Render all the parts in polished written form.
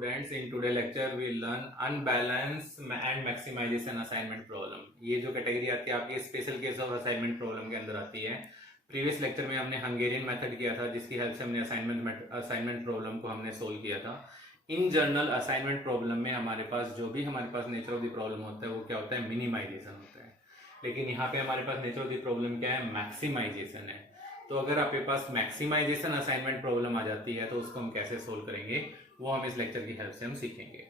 students, in today lecture we learn unbalance and maximization assignment problem। ये जो category आती है आपकी special case of assignment problem के अंदर आती है। प्रीवियस लेक्चर में हमने हंगेरियन मेथड किया था जिसकी हेल्प से हमने असाइनमेंट प्रॉब्लम को हमने सोल्व किया था। इन जनरल असाइनमेंट प्रॉब्लम में हमारे पास जो भी हमारे पास नेचर ऑफ द प्रॉब्लम होता है वो क्या होता है, मिनिमाइजेशन होता है। लेकिन यहाँ पे हमारे पास नेचर ऑफ द प्रॉब्लम क्या है, मैक्सिमाइजेशन है। तो अगर आपके पास मैक्सिमाइजेशन असाइनमेंट प्रॉब्लम आ जाती है तो उसको हम कैसे सोल्व करेंगे वो हम इस लेक्चर की हेल्प से हम सीखेंगे।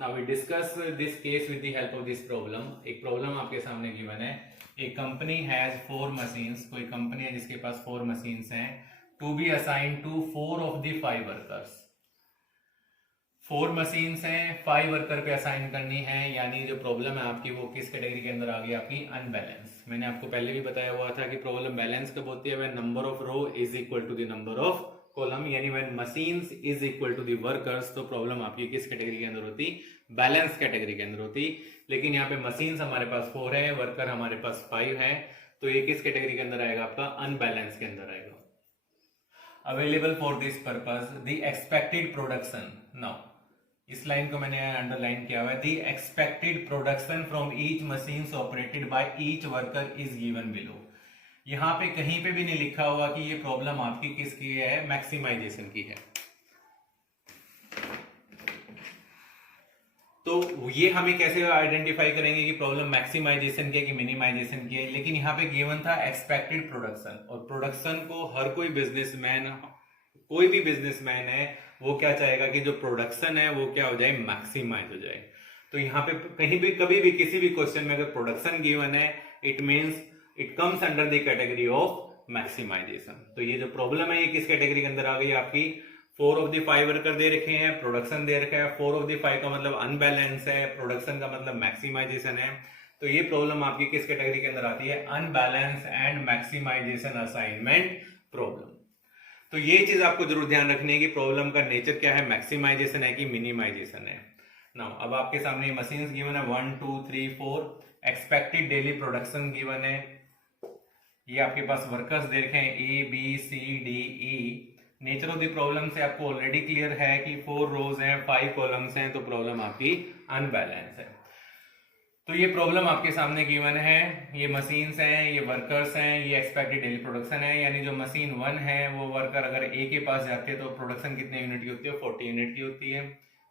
Now we discuss this case with the help of this problem. एक प्रॉब्लम आपके सामने गिवन है। एक कंपनी हैज 4 मशीन्स, कोई कंपनी है जिसके पास 4 मशीन्स हैं, to be assign to 4 of the 5 workers. 4 machines हैं, 5 वर्कर पे असाइन करनी है, यानी जो प्रॉब्लम है आपकी वो किस कैटेगरी के अंदर आ गई, आपकी अनबैलेंस। मैंने आपको पहले भी बताया हुआ था कि प्रॉब्लम बैलेंस कब होती है, when number of row is equal to the number of column, यानी when machines is equal to the workers. तो प्रॉब्लम आपकी किस कैटेगरी के अंदर होती, बैलेंस कैटेगरी के अंदर होती। लेकिन यहाँ पे मशीन्स हमारे पास 4 है, वर्कर हमारे पास 5 है, तो ये किस कैटेगरी के अंदर आएगा, आपका अनबैलेंस के अंदर आएगा। Available for this purpose the expected production. Now इस लाइन को मैंने अंडरलाइन किया हुआ है, the expected production from each machines operated by each worker is given below. यहाँ पे कहीं पे भी नहीं लिखा हुआ कि ये प्रॉब्लम आपकी किसकी है, मैक्सिमाइजेशन की है। तो ये हमें कैसे आइडेंटिफाई करेंगे कि प्रॉब्लम मैक्सिमाइजेशन की है कि मिनिमाइजेशन की है। लेकिन यहाँ पे गिवन था एक्सपेक्टेड प्रोडक्शन, और प्रोडक्शन को हर कोई बिजनेसमैन, कोई भी बिजनेसमैन है वो क्या चाहेगा कि जो प्रोडक्शन है वो क्या हो जाए, मैक्सिमाइज हो जाए। तो यहाँ पे कहीं भी कभी भी किसी भी क्वेश्चन में अगर प्रोडक्शन गिवन है, it means it comes under the category of maximisation. तो ये जो प्रॉब्लम है ये किस कैटेगरी के अंदर आ गई आपकी, 4 ऑफ द 5 वर्कर दे रखे हैं, प्रोडक्शन दे रखा है। 4 ऑफ द 5 का मतलब अनबैलेंस है, प्रोडक्शन का मतलब मैक्सिमाइजेशन है। तो ये प्रॉब्लम आपकी किस कैटेगरी के अंदर आती है, unbalance and maximisation assignment problem. तो ये चीज आपको जरूर ध्यान रखनी है कि प्रॉब्लम का नेचर क्या है, मैक्सिमाइजेशन है कि मिनिमाइजेशन है। नाउ अब आपके सामने मशीन्स गिवन है 1 2 3 4, एक्सपेक्टेड डेली प्रोडक्शन गिवन है। ये आपके पास वर्कर्स दे रखे हैं A B C D E। Nature of the problem से आपको ऑलरेडी क्लियर है कि 4 रोज हैं, 5 कॉलम्स हैं, तो प्रॉब्लम आपकी अनबैलेंस है। तो ये प्रॉब्लम आपके सामने गिवन है, ये मशीन्स हैं, ये वर्कर्स हैं, ये एक्सपेक्टेड डेली प्रोडक्शन है। यानी जो मशीन 1 है वो वर्कर अगर ए के पास जाते हैं तो प्रोडक्शन कितने यूनिट की होती है, 40 यूनिट की होती है।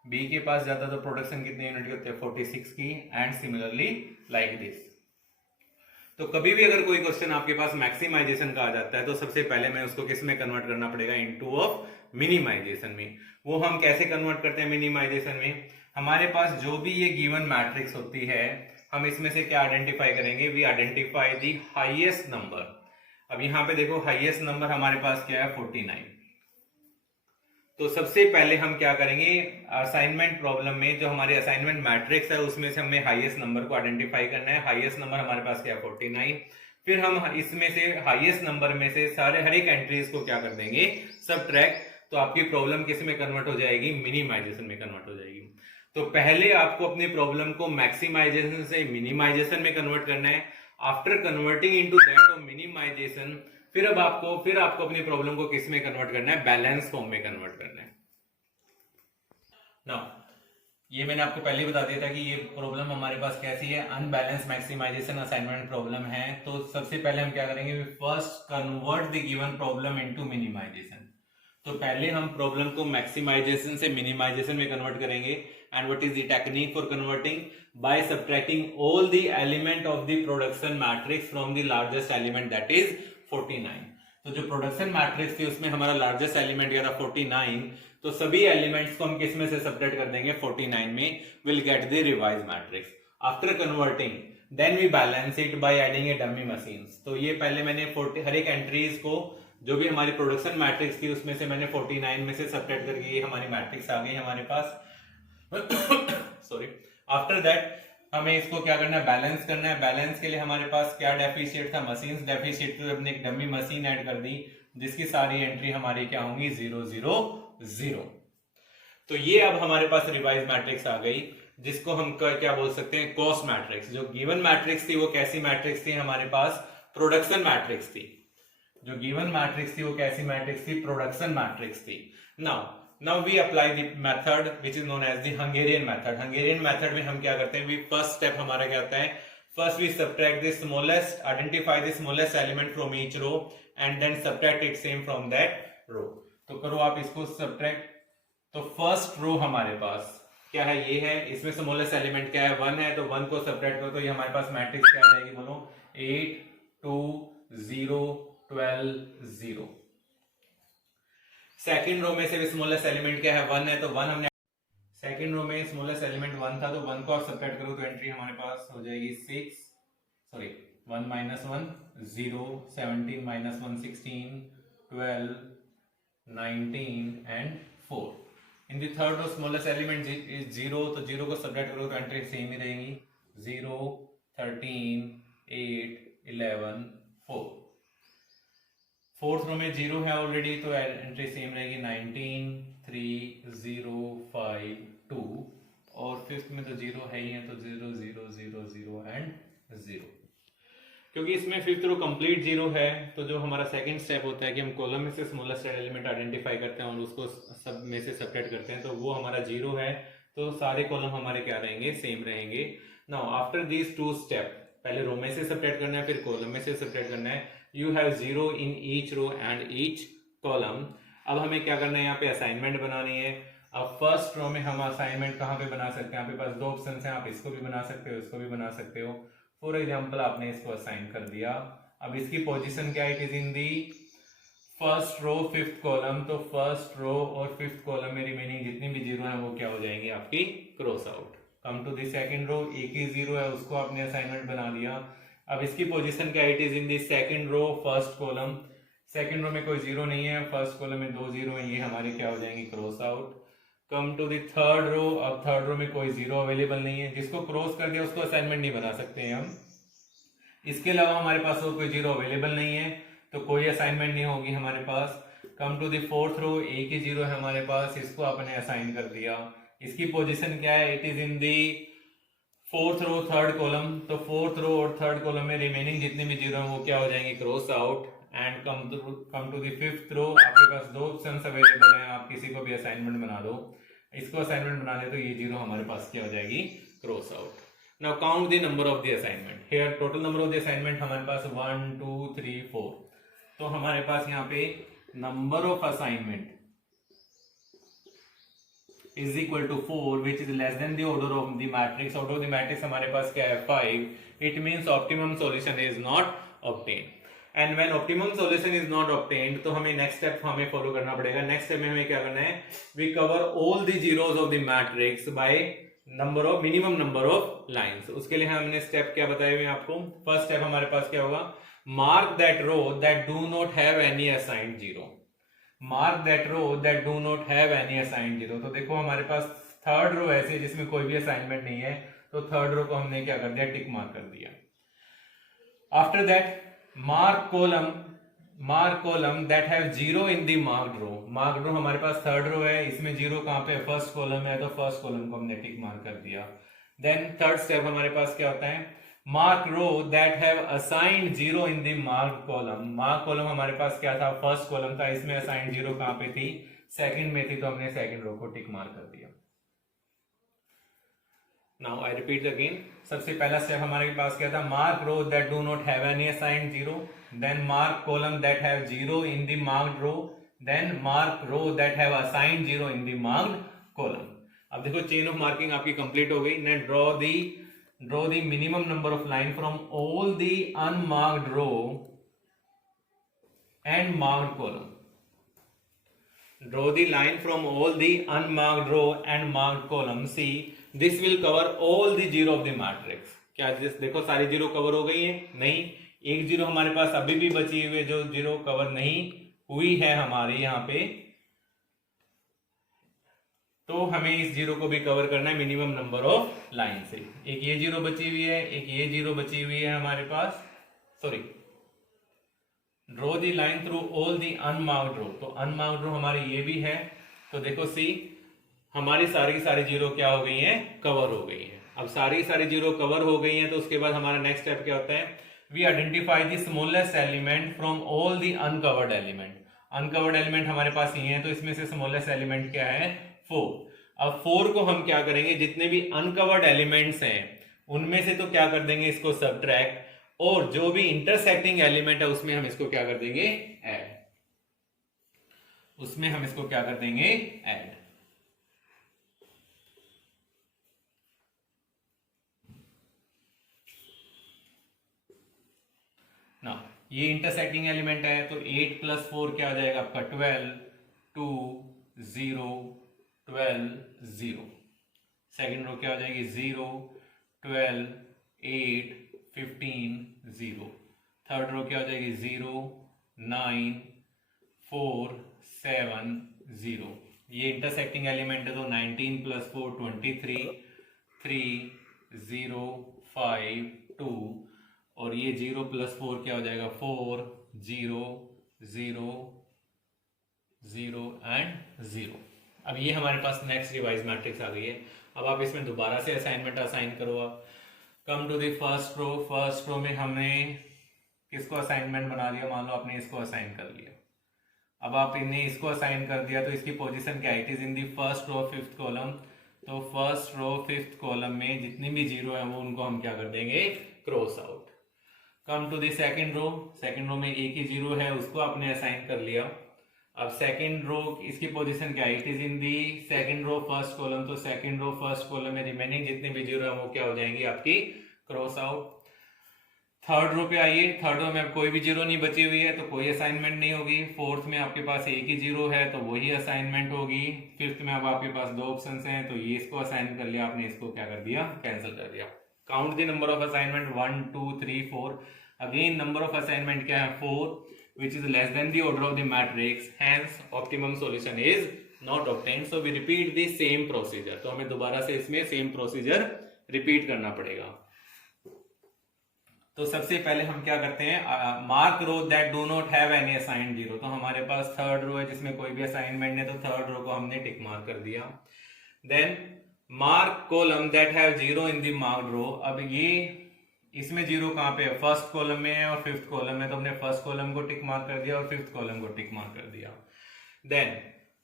बी के पास जाता तो प्रोडक्शन कितने यूनिट की होती है, 46 की, एंड सिमिलरली लाइक दिस। तो कभी भी अगर कोई क्वेश्चन आपके पास मैक्सिमाइजेशन का आ जाता है तो सबसे पहले मैं उसको किस में कन्वर्ट करना पड़ेगा, इनटू ऑफ मिनिमाइजेशन में। वो हम कैसे कन्वर्ट करते हैं मिनिमाइजेशन में, हमारे पास जो भी ये गिवन मैट्रिक्स होती है हम इसमें से क्या आइडेंटिफाई करेंगे, we identify the highest number. अब यहाँ पे देखो हाईएस्ट नंबर हमारे पास क्या है, 49। तो सबसे पहले हम क्या करेंगे, असाइनमेंट प्रॉब्लम में जो हमारे असाइनमेंट मैट्रिक्स है उसमें से हमें हाईएस्ट नंबर को आइडेंटिफाई करना है। हाईएस्ट नंबर हमारे पास क्या है, 49। फिर हम इसमें से हाईएस्ट नंबर में से सारे हर एक एंट्रीज को क्या कर देंगे, सबट्रैक्ट। तो आपकी प्रॉब्लम किस में कन्वर्ट हो जाएगी, मिनिमाइजेशन में कन्वर्ट हो जाएगी। तो पहले आपको अपनी प्रॉब्लम को मैक्सिमाइजेशन से मिनिमाइजेशन में कन्वर्ट करना है। After converting into that of minimisation फिर आपको अपनी प्रॉब्लम को किस में कन्वर्ट करना है, बैलेंस फॉर्म में कन्वर्ट करना है। नाउ ये मैंने आपको पहले ही बता दिया था कि ये प्रॉब्लम हमारे पास कैसी है, अनबैलेंस मैक्सिमाइजेशन असाइनमेंट प्रॉब्लम है। तो सबसे पहले हम क्या करेंगे, first convert the given problem into minimisation. तो पहले हम प्रॉब्लम को मैक्सिमाइजेशन से मिनिमाइजेशन में कन्वर्ट करेंगे। And what is the technique for converting, by subtracting all the element of the production matrix from the largest element that is 49। तो जो production matrix थी उसमें हमारा लार्जेस्ट एलिमेंट क्या था, 49। तो सभी एलिमेंट्स को हम किस में से सब्ट्रैक्ट कर देंगे, 49 में, will get the revise matrix. After converting then we balance it by adding a dummy machines. तो ये पहले मैंने हर एक एंट्रीज को जो भी हमारी प्रोडक्शन मैट्रिक्स थी उसमें से मैंने 49 में से सब्ट्रैक्ट करके ये हमारी मैट्रिक्स आ गई हमारे पास। सॉरी। आफ्टर दैट हमें इसको क्या करना है, बैलेंस करना है। बैलेंस के लिए हमारे पास क्या डेफिशिएट था, मशीन्स डेफिशिएट, तो हमने एक डमी मशीन ऐड कर दी जिसकी सारी एंट्री हमारी क्या होंगी, 0 0 0। तो ये अब हमारे पास रिवाइज मैट्रिक्स आ गई जिसको हम क्या बोल सकते हैं, कॉस्ट मैट्रिक्स। जो गिवन मैट्रिक्स थी वो कैसी मैट्रिक्स थी, हमारे पास प्रोडक्शन मैट्रिक्स थी। जो गिवन मैट्रिक्स थी वो कैसी मैट्रिक्स थी, प्रोडक्शन मैट्रिक्स थी। Now now we apply the method which is known as the Hungarian method. Hungarian method में हम क्या करते हैं, वी फर्स्ट स्टेप हमारा क्या होता है, first we subtract the smallest, identify the smallest element from each row and then subtract it same from that row. तो करो आप इसको सब्ट्रैक्ट। तो फर्स्ट रो हमारे पास क्या है, ये है, इसमें स्मॉलेस्ट एलिमेंट क्या है, 1 है, तो 1 को सब्ट्रैक्ट करो तो ये हमारे पास मैट्रिक्स क्या आ जाएगी, बोलो 8 2 0 12 0। सेकंड रो में से भी स्मॉलेस्ट एलिमेंट क्या है, 1 है, तो 1 हमने, सेकंड रो में स्मॉलेस्ट एलिमेंट 1 था, तो 1 को आप सब्ट्रैक्ट करो तो एंट्री हमारे पास हो जाएगी 6, sorry 1 - 1 0, 17 - 1 16, 12 19 and 4। In the third row smallest element is 0, तो 0 को सब्ट्रैक्ट करो तो एंट्री सेम ही रहेगी, 0 13 8 11 4। फोर्थ रो में 0 है ऑलरेडी, तो एंट्री सेम रहेगी 19 3 0 5 2, और फिफ्थ में तो 0 है ही है, तो 0 0 0 0 एंड 0। क्योंकि इसमें फिफ्थ रो कंप्लीट 0 है, तो जो हमारा सेकंड स्टेप होता है कि हम कॉलम में से स्मॉलेस्ट एलिमेंट आइडेंटिफाई करते हैं और उसको सब में से सब्ट्रैक्ट करते हैं, तो वो हमारा 0 है, तो सारे कॉलम हमारे क्या रहेंगे, सेम रहेंगे। Now after these two step, पहले रो में से सब्ट्रैक्ट करना है, फिर कॉलम में से सब्ट्रैक्ट करना है। You have 0 in each row and each column. अब हमें क्या करना है, यहाँ पे असाइनमेंट बनानी है। अब फर्स्ट रो में हम असाइनमेंट कहाँ पे बना सकते हैं, आपके पास 2 ऑप्शन हैं, आप इसको भी बना सकते हो, इसको भी बना सकते हो। फॉर एग्जाम्पल आपने इसको असाइन कर दिया, अब इसकी पोजीशन क्या है, it is in the first row fifth column, तो फर्स्ट रो और फिफ्थ कॉलम में रिमेनिंग जितनी भी 0 है वो क्या हो जाएंगी, आपकी cross out. Come to the second row, एक ही 0 है, उसको आपने असाइनमेंट बना दिया। अब इसकी पोजीशन क्या है, it is in the second row first column, second row में कोई 0 नहीं है, फर्स्ट कॉलम में 2 0 है, ये हमारे क्या हो जाएंगे, cross out. Come to the third row, अब थर्ड रो में कोई 0 अवेलेबल नहीं है, जिसको क्रॉस कर दिया उसको असाइनमेंट नहीं बना सकते हैं हम। इसके अलावा हमारे पास और कोई 0 अवेलेबल नहीं है, तो कोई असाइनमेंट नहीं होगी हमारे पास। कम टू दी फोर्थ रो, एक ही 0 है हमारे पास, इसको आपने असाइन कर दिया। इसकी पोजीशन क्या है, it is in the fourth row third column, तो फोर्थ रो और थर्ड कॉलम में रिमेनिंग जितने भी 0 हैं वो क्या हो जाएंगे, cross out. And come to the fifth row, आपके पास 2 ऑप्शंस अवेलेबल हैं, आप किसी को भी असाइनमेंट बना दो, इसको असाइनमेंट बना दे तो ये 0 हमारे पास क्या हो जाएगी, cross out. Now count the number of the assignment. Here total number of the assignment हमारे पास 1 2 3 4, तो हमारे पास यहाँ पे number of assignment is equal to 4 which is less than the order of the matrix. Order of the matrix हमारे पास क्या है, 5. It means optimum solution is not obtained. And when optimum solution is not obtained, तो हमें next step हमें follow करना पड़ेगा। next step में हमें क्या करना है, we cover all the zeros of the matrix by minimum number of lines. उसके लिए हमने step क्या बताए हुए आपको। first step हमारे पास क्या होगा, mark that row that do not have any assigned zero. Mark that row that do not have any assigned 0। तो देखो हमारे पास थर्ड रो ऐसे जिसमें कोई भी असाइनमेंट नहीं है, तो थर्ड रो को हमने क्या कर दिया, टिक मार्क कर दिया। After that mark column that have 0 in the marked row. Marked row हमारे पास थर्ड रो है, इसमें 0 कहां पे, फर्स्ट कॉलम है, तो फर्स्ट कॉलम को हमने टिक मार्क कर दिया। देन थर्ड स्टेप हमारे पास क्या होता है, mark row that have assigned 0 in the marked column. Mark column हमारे पास क्या था, फर्स्ट कॉलम था, इसमें असाइन्ड 0 कहां पे थी, सेकंड में थी, तो हमने सेकंड रो को टिक मार्क कर दिया। Now I repeat again. सबसे पहला स्टेप हमारे पास क्या था, mark row that do not have any assigned 0, then mark column that have 0 in the marked row, then mark row that have assigned 0 in the marked column. अब देखो chain of marking आपकी complete हो गई। Next draw the minimum number of line from all the unmarked row and marked column. Draw the line from all the unmarked row and marked column. See, this will cover all the 0 of the matrix. क्या देखो सारी 0 cover हो गई है, नहीं, एक 0 हमारे पास अभी भी बची हुई है, जो 0 कवर नहीं हुई है हमारे यहाँ पे, तो हमें इस 0 को भी कवर करना है मिनिमम नंबर ऑफ लाइन से। एक ये 0 बची हुई है, एक ये 0 बची हुई है हमारे पास, sorry, draw the line through all the unmarked row, तो अनमार्क्ड रो हमारी ये भी है, तो देखो सी हमारी सारी 0 क्या हो गई हैं, कवर हो गई है। अब सारी 0 कवर हो गई हैं, तो उसके बाद हमारा नेक्स्ट स्टेप क्या होता है, we identify the smallest element from all the uncovered element. Uncovered element हमारे पास ये है, तो इसमें से स्मॉलेस्ट एलिमेंट क्या है 4। अब 4 को हम क्या करेंगे, जितने भी अनकवर्ड एलिमेंट्स हैं उनमें से तो क्या कर देंगे इसको सब्ट्रैक्ट, और जो भी इंटरसेक्टिंग एलिमेंट है उसमें हम इसको क्या कर देंगे ऐड, उसमें हम इसको क्या कर देंगे ऐड। ना ये इंटरसेक्टिंग एलिमेंट है, तो 8 + 4 क्या हो जाएगा आपका 12, 2 0 12 0। सेकेंड रो क्या हो जाएगी 0 12 8 15 0। थर्ड रो क्या हो जाएगी 0 9 4 7 0। ये इंटरसेक्टिंग एलिमेंट है, तो 19 + 4 23 3 0 5 2, और ये 0 + 4 क्या हो जाएगा 4 0 0 0 एंड 0। अब ये हमारे पास नेक्स्ट रिवाइज मैट्रिक्स आ गई है। अब आप इसमें दोबारा से असाइनमेंट असाइन करो। आप come to the first row. First row में हमने किसको असाइनमेंट बना दिया, मान लो आपने इसको असाइन कर लिया। अब आप इन्हें इसको असाइन कर दिया, तो इसकी पोजीशन क्या है, it is in the first row 5th column. तो फर्स्ट रो 5th कॉलम में जितनी भी जीरो है वो उनको हम क्या कर देंगे cross out. Come to the second row. Second row में एक ही जीरो है, उसको आपने असाइन कर लिया। अब सेकेंड रो इसकी पोजीशन क्या है, it is in the second row 1st column. तो सेकेंड रो 1st कॉलम में रिमेनिंग जितने भी जीरो है वो क्या हो जाएंगी आपकी क्रॉस आउट। थर्ड रो पे आइए। थर्ड रो में अब कोई भी जीरो नहीं बची हुई है, तो कोई असाइनमेंट नहीं होगी। फोर्थ में आपके पास एक ही जीरो है, तो वही असाइनमेंट होगी। फिफ्थ में अब आपके पास 2 ऑप्शन हैं, तो ये इसको असाइन कर लिया आपने, इसको क्या कर दिया कैंसिल कर दिया। Count the number of assignment 1 2 3 4। Again number of assignment क्या है 4, which is less than the order of the matrix, hence optimum solution is not obtained. So we repeat the same procedure. तो हमें दोबारा से इसमें same procedure repeat करना पड़ेगा। तो सबसे पहले हम क्या करते हैं, mark row that do not have any assigned zero. तो हमारे पास थर्ड रो है जिसमें कोई भी असाइनमेंट नहीं, तो थर्ड रो को हमने टिक मार्क कर दिया। Then mark column that have zero in the marked row. अब ये इसमें जीरो कहां पे है, फर्स्ट कॉलम में है और 5th कॉलम में, तो हमने फर्स्ट कॉलम को टिक मार्क कर दिया और 5th कॉलम को टिक मार्क कर दिया। देन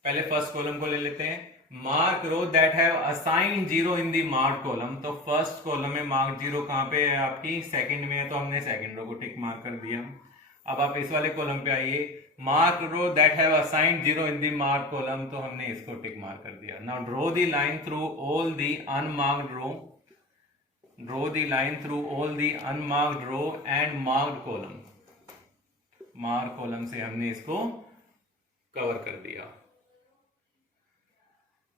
पहले फर्स्ट कॉलम को ले लेते हैं। Mark row that have assigned zero in the mark column. तो फर्स्ट कॉलम में मार्क जीरो कहां पे है आपकी सेकंड में है, तो हमने सेकंड रो को टिक मार्क कर दिया। अब आप इस वाले कॉलम पे आइए। Mark row that have assigned zero in the mark column, तो हमने इसको टिक मार्क कर दिया। Now draw the line through all the unmarked row. Draw the line through all the unmarked row and marked column. Mark column से हमने इसको cover कर दिया।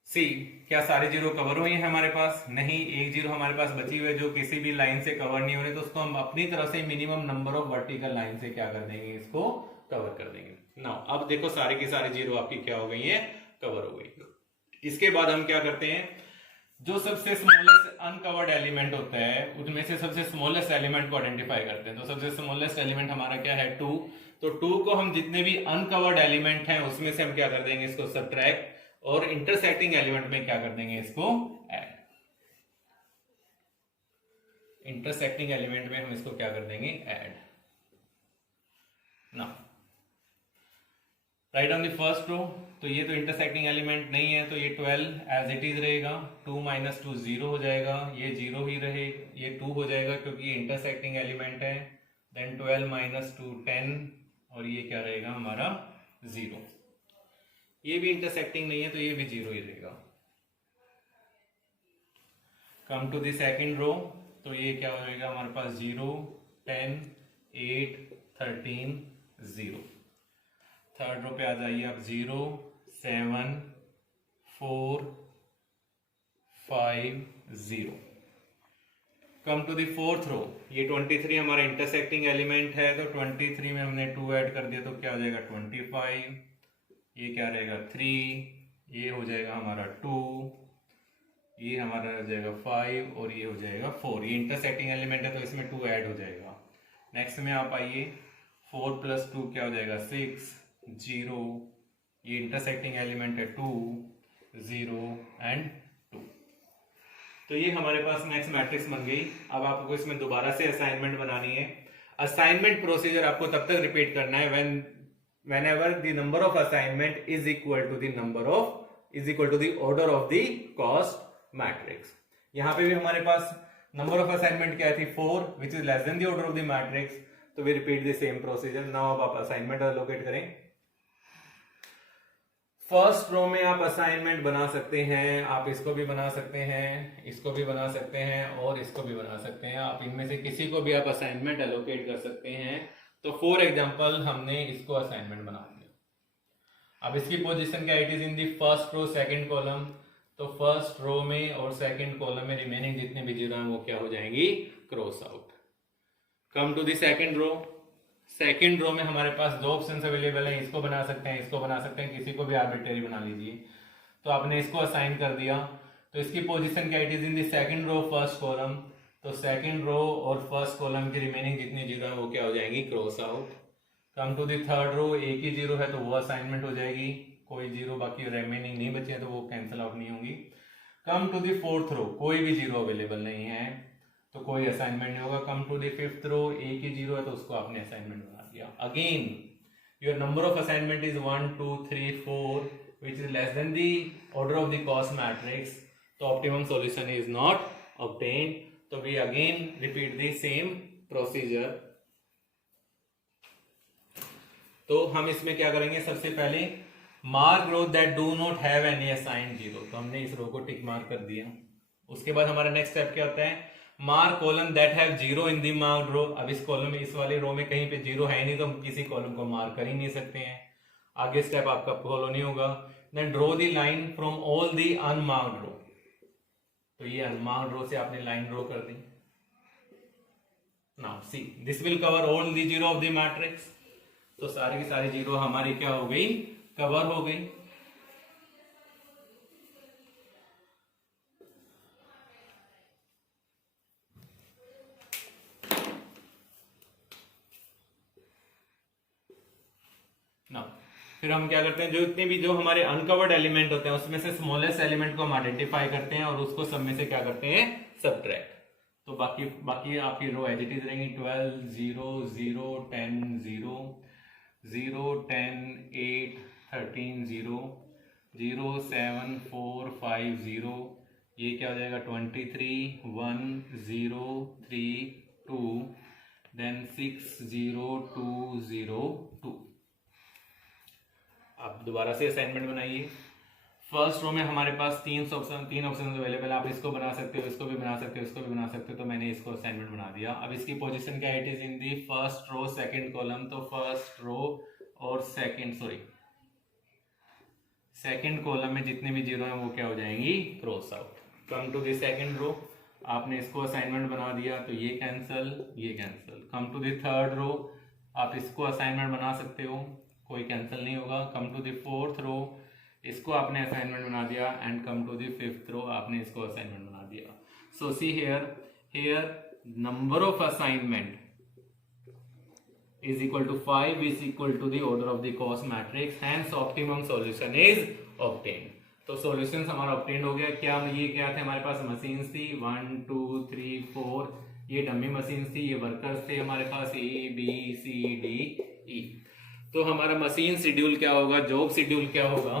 सी, क्या सारे जीरो कवर हुए हैं हमारे पास? नहीं, एक जीरो हमारे पास बची हुई है जो किसी भी लाइन से कवर नहीं हो रही, तो उसको हम अपनी तरफ से minimum number of vertical line से क्या कर देंगे, इसको कवर कर देंगे। नाउ अब देखो सारे की सारे जीरो आपकी क्या हो गई है, कवर हो गई। इसके बाद हम क्या करते हैं, जो सबसे स्मॉलेस्ट अनकवर्ड एलिमेंट होता है उनमें से सबसे स्मॉलेस्ट एलिमेंट को आइडेंटिफाई करते हैं। तो सबसे स्मॉलेस्ट एलिमेंट हमारा क्या है 2। तो 2 को हम जितने भी अनकवर्ड एलिमेंट हैं उसमें से हम क्या कर देंगे, इसको सब्ट्रैक्ट, और इंटरसेक्टिंग एलिमेंट में क्या कर देंगे, इसको ऐड। इंटरसेक्टिंग एलिमेंट में हम इसको क्या कर देंगे, ऐड। ना write on the first row. तो ये तो इंटरसेक्टिंग एलिमेंट नहीं है, तो ये 12 एज इट इज रहेगा। 2 - 2 0 हो जाएगा, ये 0 ही रहे, ये 2 हो जाएगा क्योंकि ये इंटरसेक्टिंग एलिमेंट है। देन 12 - 2 10, और ये क्या रहेगा हमारा 0। ये भी इंटरसेक्टिंग नहीं है, तो ये भी 0 ही रहेगा। Come to the second row. तो ये क्या हो जाएगा हमारे पास 0 10 8 13 0। थर्ड रो पे आ जाइए आप, 0 7 4 5 0। Come to the fourth row. ये 23 हमारा इंटरसेक्टिंग एलिमेंट है, तो 23 में हमने 2 ऐड कर दिया, तो क्या हो जाएगा 25। ये क्या रहेगा 3, ये हो जाएगा हमारा 2, ये हमारा हो जाएगा 5, और ये हो जाएगा 4। ये इंटरसेक्टिंग एलिमेंट है, तो इसमें 2 ऐड हो जाएगा। नेक्स्ट में आप आइए, 4 + 2 क्या हो जाएगा 6 0। ये इंटरसेक्टिंग एलिमेंट है 2 0 एंड 2। तो ये हमारे पास नेक्स्ट मैट्रिक्स बन गई। अब आपको इसमें दोबारा से असाइनमेंट बनानी है। असाइनमेंट प्रोसीजर आपको तब तक रिपीट करना है when whenever the number of assignment is equal to the order of the cost matrix. यहाँ पे भी हमारे पास number of assignment क्या थी 4 which is less than the order of the matrix. तो we repeat the same procedure. Now अब आप assignment allocate करें. फर्स्ट रो में आप असाइनमेंट बना सकते हैं, आप इसको भी बना सकते हैं, इसको भी बना सकते हैं और इसको भी बना सकते हैं. आप इनमें से किसी को भी आप असाइनमेंट एलोकेट कर सकते हैं. तो फॉर एग्जांपल हमने इसको असाइनमेंट बना दिया. अब इसकी पोजीशन क्या, it is in the first row second column. तो फर्स्ट रो में और सेकंड कॉलम में रिमेनिंग जितने भी जीरो हैं वो क्या हो जाएंगी, cross out. Come to the second row. Second row में हमारे पास दो ऑप्शंस अवेलेबल हैं, इसको बना सकते हैं, इसको बना सकते हैं, किसी को भी आर्बिट्रेरी बना लीजिए. तो आपने इसको असाइन कर दिया. तो इसकी पोजीशन क्या, it is in the second row first column. तो सेकंड रो और फर्स्ट कॉलम की रिमेनिंग जितनी जीरो है वो क्या हो जाएंगी, cross out. Come to the third row, एक ही जीरो है तो वो असाइनमेंट हो जाएगी, कोई जीरो बाकी रिमेनिंग नहीं बचे तो वो कैंसिल आउट नहीं होंगी. कम टू दी फोर्थ रो, कोई भी जीरो अवेलेबल नहीं है तो कोई असाइनमेंट नहीं होगा. कम टू दी फिफ्थ रो, एक ही जीरो है तो उसको आपने असाइनमेंट बना दिया. Again your number of assignment is 1 2 3 4 which is less than the order of the cost matrix. तो optimum solution is not obtained. तो we again repeat the same procedure. तो हम इसमें क्या करेंगे, सबसे पहले mark row that do not have any assigned zero. तो हमने इस रो को टिक मार्क कर दिया. उसके बाद हमारा नेक्स्ट स्टेप क्या होता है, mark column that have zero in the marked row. अब इस कॉलम में, इस वाली रो में कहीं पे जीरो है नहीं तो हम किसी कॉलम को मार्क कर ही नहीं सकते हैं. आगे स्टेप आपका फॉलो नहीं होगा. Then draw the line from all the unmarked row. तो ये अनमार्क्ड रो से आपने लाइन ड्रॉ कर दी. Now see this will cover all the zero of the matrix. तो सारी की सारी जीरो हमारी क्या हो गई, कवर हो गई. फिर हम क्या करते हैं, जो इतने भी जो हमारे अनकवर्ड एलिमेंट होते हैं उसमें से स्मॉलेस्ट एलिमेंट को हम आइडेंटिफाई करते हैं और उसको सब में से क्या करते हैं, सबट्रैक्ट. तो बाकी आपकी रो एज इट इज रहेंगी. 12 0 0 10 0 0 10 8 13 0 0 7 4 5 0. ये क्या हो जाएगा, 23 1 0 3 2 देन 6 0 2 0 2. आप दोबारा से असाइनमेंट बनाइए. फर्स्ट रो में हमारे पास तीन ऑप्शन अवेलेबल है. आप इसको बना सकते हो, इसको भी बना सकते हो, इसको भी बना सकते हो. तो मैंने इसको असाइनमेंट बना दिया. अब इसकी पोजीशन क्या है, it is in the first row second column. तो फर्स्ट रो और सेकंड कॉलम में जितने भी जीरो हैं वो क्या हो जाएंगी, cross out. Come to the second row, आपने इसको असाइनमेंट बना दिया तो ये कैंसल, ये cancel. Come to the third row, आप इसको असाइनमेंट बना सकते हो, कोई कैंसिल नहीं होगा. कम टू दी फोर्थ रो, इसको आपने असाइनमेंट बना दिया. And come to the fifth row, आपने इसको असाइनमेंट बना दिया. So see here number of assignment is equal to 5 is equal to the order of the cost matrix. Hence optimum solution is obtained. तो solutions हमारा obtain हो गया. क्या ये क्या थे हमारे पास, मशीन्स थी 1 2 3 4. ये डमी मशीन्स थी, ये वर्कर्स थे हमारे पास ABCDE. तो हमारा मशीन शेड्यूल क्या होगा, जॉब शेड्यूल क्या होगा,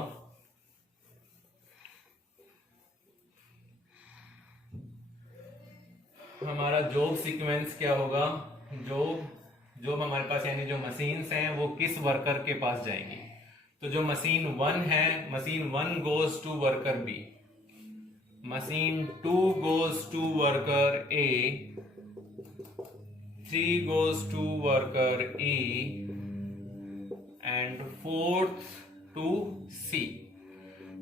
हमारा जॉब सीक्वेंस क्या होगा, जॉब हमारे पास यानी जो मशीन्स हैं वो किस वर्कर के पास जाएंगी. तो जो मशीन 1 है, machine 1 goes to worker B, machine 2 goes to worker A, 3 goes to worker E and 4th to C.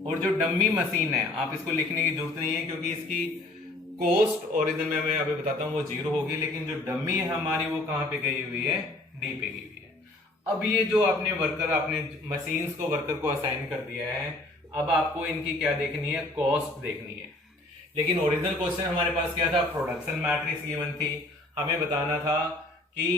और जो डम्मी मशीन है, आप इसको लिखने की जरूरत नहीं है क्योंकि इसकी कॉस्ट ओरिजिन में मैं अभी बताता हूँ वो 0 होगी, लेकिन जो डम्मी है हमारी वो कहाँ पे गई हुई है, डी पे गई हुई है. अब ये जो आपने मशीन्स को वर्कर को असाइन कर दिया है, अब आपको इनकी क्या देखनी है, कॉस्ट देखनी है. लेकिन ओरिजिनल क्वेश्चन हमारे पास क्या था, प्रोडक्शन मैट्रिक्स गिवन थी. हमें बताना था कि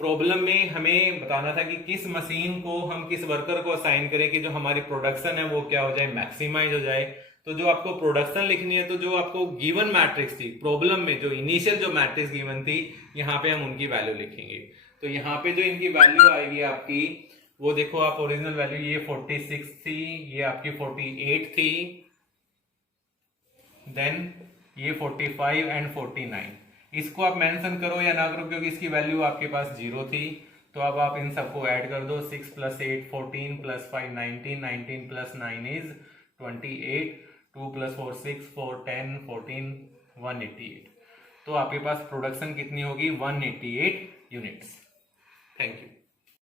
प्रॉब्लम में हमें बताना था कि किस मशीन को हम किस वर्कर को असाइन करें कि जो हमारी प्रोडक्शन है वो क्या हो जाए, मैक्सिमाइज हो जाए. तो जो आपको प्रोडक्शन लिखनी है, तो जो आपको गिवन मैट्रिक्स थी प्रॉब्लम में, जो इनिशियल जो मैट्रिक्स गिवन थी, यहाँ पे हम उनकी वैल्यू लिखेंगे. तो यहाँ पे जो इनकी वैल्यू आएगी आपकी, वो देखो आप, ओरिजिनल वैल्यू ये 46 थी, ये आपकी 48 थी, देन ये 45 एंड 49। इसको आप मेंशन करो या ना करो क्योंकि इसकी वैल्यू आपके पास 0 थी, तो अब आप इन सबको ऐड कर दो। 6 + 8 14 + 5 19, 19 + 9 इज 28, 2 + 4 6, 4 10 14 188। तो आपके पास प्रोडक्शन कितनी होगी? 188 यूनिट्स। Thank you.